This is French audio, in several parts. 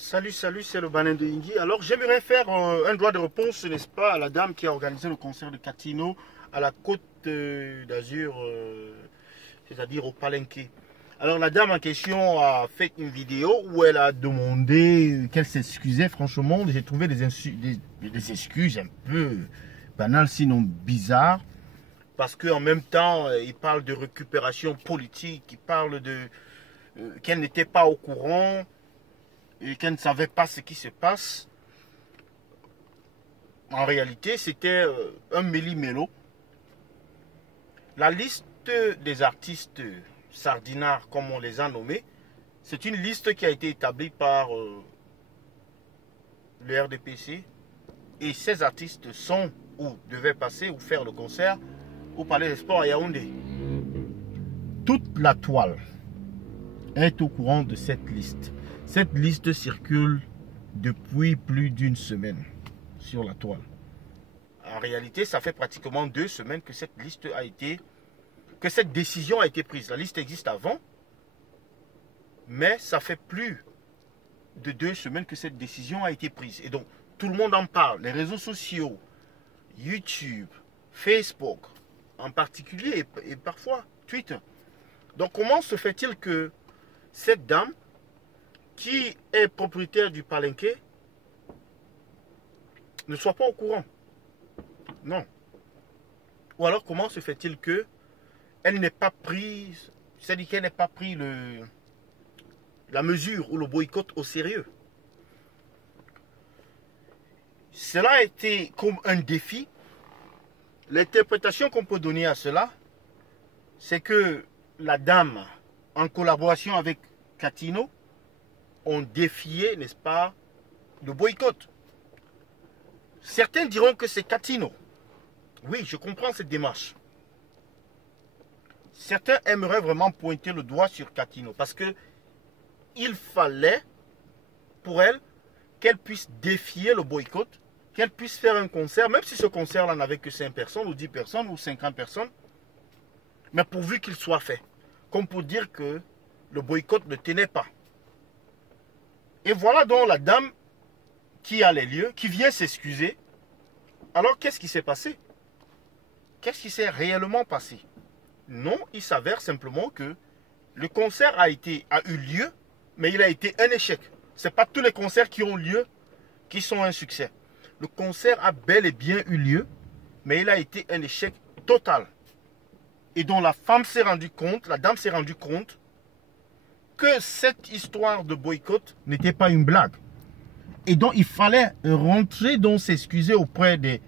Salut, c'est le Banin de Indy. Alors, j'aimerais faire un droit de réponse, n'est-ce pas, à la dame qui a organisé le concert de Catino à la Côte d'Azur, c'est-à-dire au Palenqué. Alors, la dame en question a fait une vidéo où elle a demandé qu'elle s'excusait. Franchement, j'ai trouvé des excuses un peu banales, sinon bizarres. Parce qu'en même temps, il parle de récupération politique, il parle de qu'elle n'était pas au courant et qu'elle ne savait pas ce qui se passe. En réalité, c'était un méli-mélo. La liste des artistes sardinards, comme on les a nommés, c'est une liste qui a été établie par le RDPC. Et ces artistes sont ou devaient passer ou faire le concert au Palais des Sports à Yaoundé. Toute la toile est au courant de cette liste. Cette liste circule depuis plus d'une semaine sur la toile. En réalité, ça fait pratiquement 2 semaines que cette liste a été, que cette décision a été prise. La liste existe avant, mais ça fait plus de 2 semaines que cette décision a été prise. Et donc, tout le monde en parle. Les réseaux sociaux, YouTube, Facebook, en particulier, et parfois Twitter. Donc, comment se fait-il que cette dame, qui est propriétaire du Palenqué, ne soit pas au courant? Non. Ou alors, comment se fait-il que elle n'ait pas prise, c'est-à-dire qu'elle n'ait pas pris la mesure ou le boycott au sérieux? Cela a été comme un défi. L'interprétation qu'on peut donner à cela, c'est que la dame, en collaboration avec Catino, ont défié, n'est-ce pas, le boycott. Certains diront que c'est Catino. Oui, je comprends cette démarche. Certains aimeraient vraiment pointer le doigt sur Catino parce que il fallait pour elle qu'elle puisse défier le boycott, qu'elle puisse faire un concert, même si ce concert-là n'avait que 5 personnes ou 10 personnes ou 50 personnes, mais pourvu qu'il soit fait, comme pour dire que le boycott ne tenait pas. Et voilà donc la dame qui a les lieux, qui vient s'excuser. Alors qu'est-ce qui s'est passé? Qu'est-ce qui s'est réellement passé? Non, il s'avère simplement que le concert a eu lieu, mais il a été un échec. Ce n'est pas tous les concerts qui ont lieu qui sont un succès. Le concert a bel et bien eu lieu, mais il a été un échec total. Et dont la dame s'est rendue compte que cette histoire de boycott n'était pas une blague. Et donc il fallait rentrer, donc s'excuser auprès des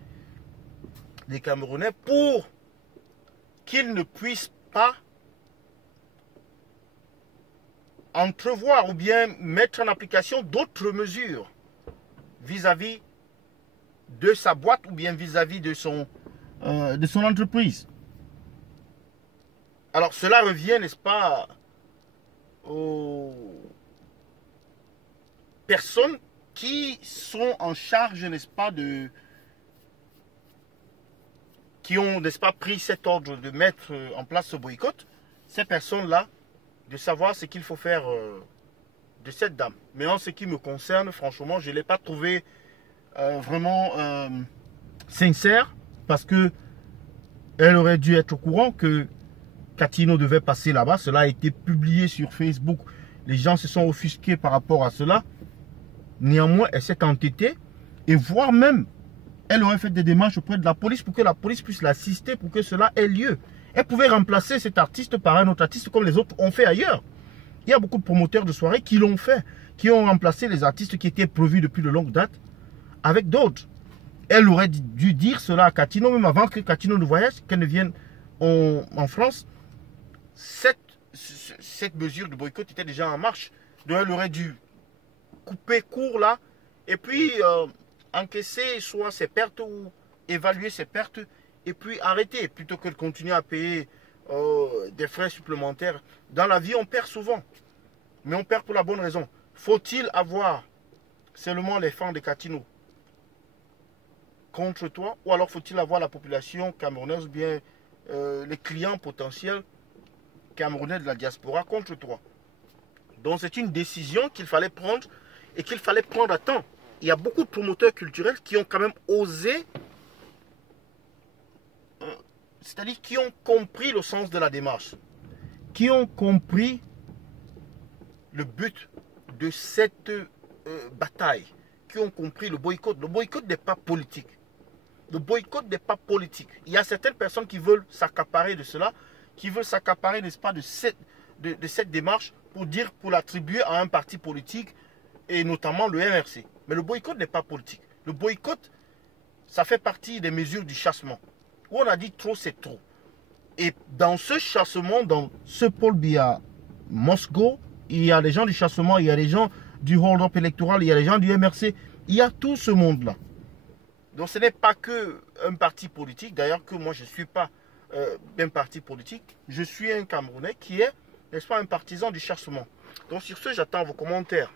Camerounais pour qu'ils ne puissent pas entrevoir ou bien mettre en application d'autres mesures vis-à-vis de sa boîte ou bien vis-à-vis de son entreprise. Alors cela revient, n'est-ce pas, aux personnes qui sont en charge, n'est-ce pas, qui ont, n'est-ce pas, pris cet ordre de mettre en place ce boycott, ces personnes-là, de savoir ce qu'il faut faire de cette dame. Mais en ce qui me concerne, franchement, je ne l'ai pas trouvé vraiment sincère, parce que elle aurait dû être au courant que Catino devait passer là-bas. Cela a été publié sur Facebook. Les gens se sont offusqués par rapport à cela. Néanmoins, elle s'est entêtée, et voire même, elle aurait fait des démarches auprès de la police pour que la police puisse l'assister pour que cela ait lieu. Elle pouvait remplacer cet artiste par un autre artiste comme les autres ont fait ailleurs. Il y a beaucoup de promoteurs de soirées qui l'ont fait, qui ont remplacé les artistes qui étaient prévus depuis de longue date avec d'autres. Elle aurait dû dire cela à Catino, même avant que Catino ne voyage, qu'elle ne vienne en France. Cette mesure de boycott était déjà en marche. Donc elle aurait dû couper court là, et puis encaisser soit ses pertes ou évaluer ses pertes, et puis arrêter, plutôt que de continuer à payer des frais supplémentaires. Dans la vie, on perd souvent, mais on perd pour la bonne raison. Faut-il avoir seulement les fans de Catino contre toi, ou alors faut-il avoir la population camerounaise, ou bien les clients potentiels camerounais de la diaspora contre toi? Donc c'est une décision qu'il fallait prendre. et qu'il fallait prendre à temps. Il y a beaucoup de promoteurs culturels qui ont quand même osé, c'est-à-dire qui ont compris le sens de la démarche, qui ont compris le but de cette bataille, qui ont compris le boycott. Le boycott n'est pas politique. Le boycott n'est pas politique. Il y a certaines personnes qui veulent s'accaparer de cela, qui veulent s'accaparer, n'est-ce pas, de cette démarche pour l'attribuer à un parti politique, et notamment le MRC. Mais le boycott n'est pas politique. Le boycott, ça fait partie des mesures du chassement. Où on a dit trop, c'est trop. Et dans ce chassement, dans ce pôle via Moscou, il y a des gens du chassement, il y a des gens du hold-up électoral, il y a des gens du MRC. Il y a tout ce monde-là. Donc ce n'est pas qu'un parti politique. D'ailleurs que moi je ne suis pas un parti politique. Je suis un Camerounais qui est, n'est-ce pas, un partisan du chassement. Donc sur ce, j'attends vos commentaires.